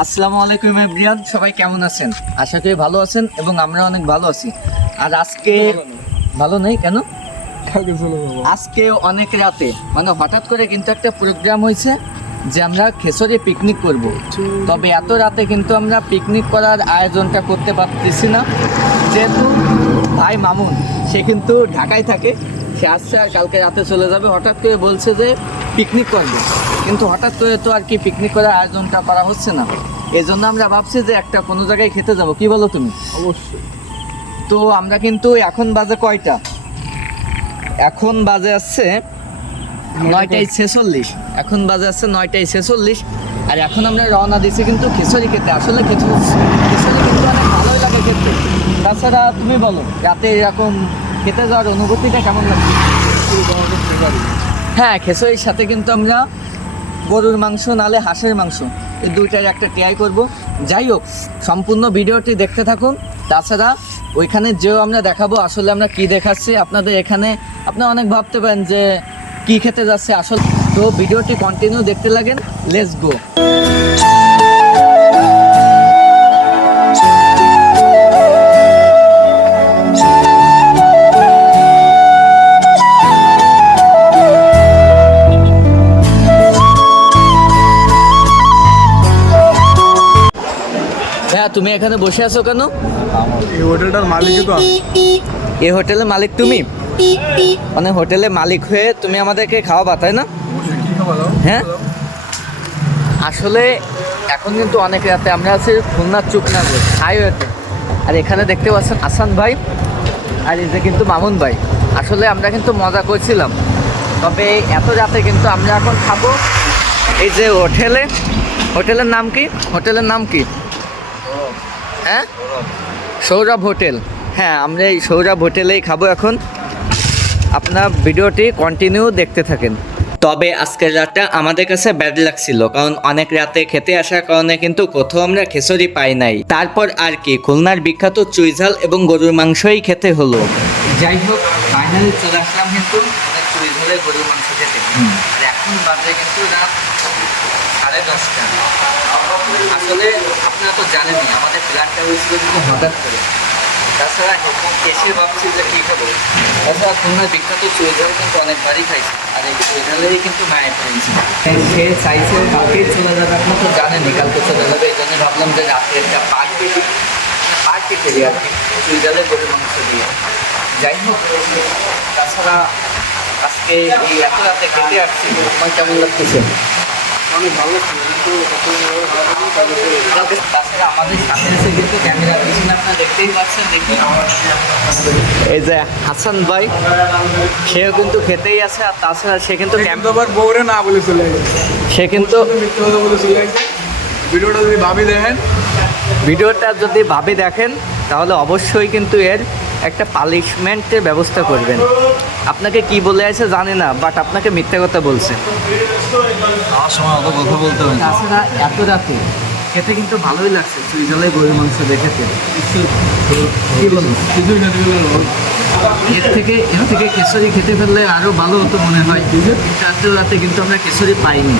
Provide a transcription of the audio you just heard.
আসসালামু আলাইকুম এভরিয়ান সবাই কেমন আছেন? আশা করি ভালো আছেন এবং আমরা অনেক ভালো আছি। আর আজকে ভালো নেই। কেন? আজকে অনেক রাতে মানে হঠাৎ করে কিন্তু একটা প্রোগ্রাম হয়েছে যে আমরা খেসরে পিকনিক করব। তবে এত রাতে কিন্তু আমরা পিকনিক করার আয়োজনটা করতে পারতেছি না। যেহেতু ভাই মামুন সে কিন্তু ঢাকায় থাকে সে আসছে আর কালকে রাতে চলে যাবে। হঠাৎ করে বলছে যে পিকনিক করবে। কিন্তু হঠাৎ করে তো আর কি পিকনিক করার আয়োজনটা করা হচ্ছে না। এই জন্য আমরা ভাবছি যে একটা কোনো জায়গায় খেতে যাব। কি বলো তুমি? অবশ্যই। তো আমরা কিন্তু এখন বাজে কয়টা? এখন বাজে আসছে নয়টায়। ছেচল্লিশ। এখন বাজে আসছে নয়টায় ছেচল্লিশ। আর এখন আমরা রওনা দিচ্ছি কিন্তু খিচুড়ি খেতে। আসলে খিচুড়ি খিচুড়ি কিন্তু অনেক ভালোই লাগে খেতে। তাছাড়া তুমি বলো রাতে এরকম খেতে যাওয়ার অনুভূতিটা কেমন লাগছে? হ্যাঁ খেসরির সাথে কিন্তু আমরা গরুর মাংস নালে হাঁসের মাংস। এই দুইটার একটা ট্রাই করব। যাই হোক, সম্পূর্ণ ভিডিওটি দেখতে থাকুন। তাছাড়া ওইখানে যেও আমরা দেখাবো আসলে আমরা কি দেখাচ্ছি। আপনাদের এখানে আপনি অনেক ভাবতে পারেন যে কি খেতে যাচ্ছে আসলে। তো ভিডিওটি কন্টিনিউ দেখতে লাগেন। লেটস গো হ্যাঁ তুমি এখানে বসে আছো কেন? এই হোটেলটার মালিকই তো এই হোটেলের মালিক তুমি? মানে হোটেলে মালিক হয়ে তুমি আমাদেরকে খাওয়াবা তাই না? হ্যাঁ? আসলে এখন কিন্তু অনেক রাতে আমরা আছি খুলনার চুকনাগর হাইওয়েতে আর এখানে দেখতে পাচ্ছেন আসান ভাই আর এই যে কিন্তু মামুন ভাই। আসলে আমরা কিন্তু মজা করছিলাম। তবে এত রাতে কিন্তু আমরা এখন খাব। এই যে হোটেলে হোটেলের নাম কি? হোটেলের নাম কি? হ্যাঁ? সৌরভ হোটেল। হ্যাঁ আমরা এই সৌরভ হোটেলেই খাব এখন। আপনার ভিডিওটি কন্টিনিউ দেখতে থাকেন। তবে আজকের রাতটা আমাদের কাছে ব্যাড লাগছিল, কারণ অনেক রাতে খেতে আসার কারণে কিন্তু কোথাও আমরা খিচুড়ি পাই নাই। তারপর আর কি, খুলনার বিখ্যাত চুইঝাল এবং গরুর মাংসই খেতে হলো। যাই হোক ফাইনালি চলে আসলাম কিন্তু গরুর মাংস খেতে। এখন বাজে কিন্তু রাত সাড়ে দশটা। আসলে আপনারা তো জানেনই, আমাদের প্ল্যানটা হয়েছিল কিন্তু হঠাৎ করে। তাছাড়া এসে ভাবছি যে কী খাব। তাছাড়া খুলনার বিখ্যাত চুইঝাল কিন্তু অনেকবারই খাইছি। আর এই চুইঝালেরই কিন্তু মায়ের পেয়েছি সে চাইছে কালকেই চলে যাবে, আপনার তো জানেনই, কালকে চলে যাবে, এই জন্য ভাবলাম যে রাতে একটা পার্টি পার্টি করি আর কি, চুইঝালের গরুর মাংস দিয়ে। যাই হোক, তাছাড়া আজকে এই এত রাতে খেতে আসছি আমার কেমন লাগতেছে? অনেক ভালো ছিল কিন্তু কতদিন ধরে ভালো থাকি, তাই জন্য তাছাড়া আমাদের সাথে এসে কিন্তু ক্যামেরার পিছনে আপনারা দেখতেই পাচ্ছেন দেখি এই যে হাসান ভাই সেও কিন্তু খেতেই আছে আর তাছাড়া সে কিন্তু আবার বউরে না বলে চলে সে কিন্তু মিথ্যে কথা বলে চলে ভিডিওটা যদি ভাবি দেখেন। ভিডিওটা যদি ভাবে দেখেন তাহলে অবশ্যই কিন্তু এর একটা পালিশমেন্টের ব্যবস্থা করবেন। আপনাকে কি বলে আছে জানি না বাট আপনাকে মিথ্যা কথা বলছে। কথা বলতে হবে তাছাড়া এত রাতে খেতে কিন্তু ভালোই লাগছে চুইজলে গরুর মাংস দেখেতে কি বলুন? এর থেকে এর থেকে কেশরি খেতে ফেললে আরও ভালো হতো মনে হয়। এত রাতে কিন্তু আমরা কেশরি পাইনি।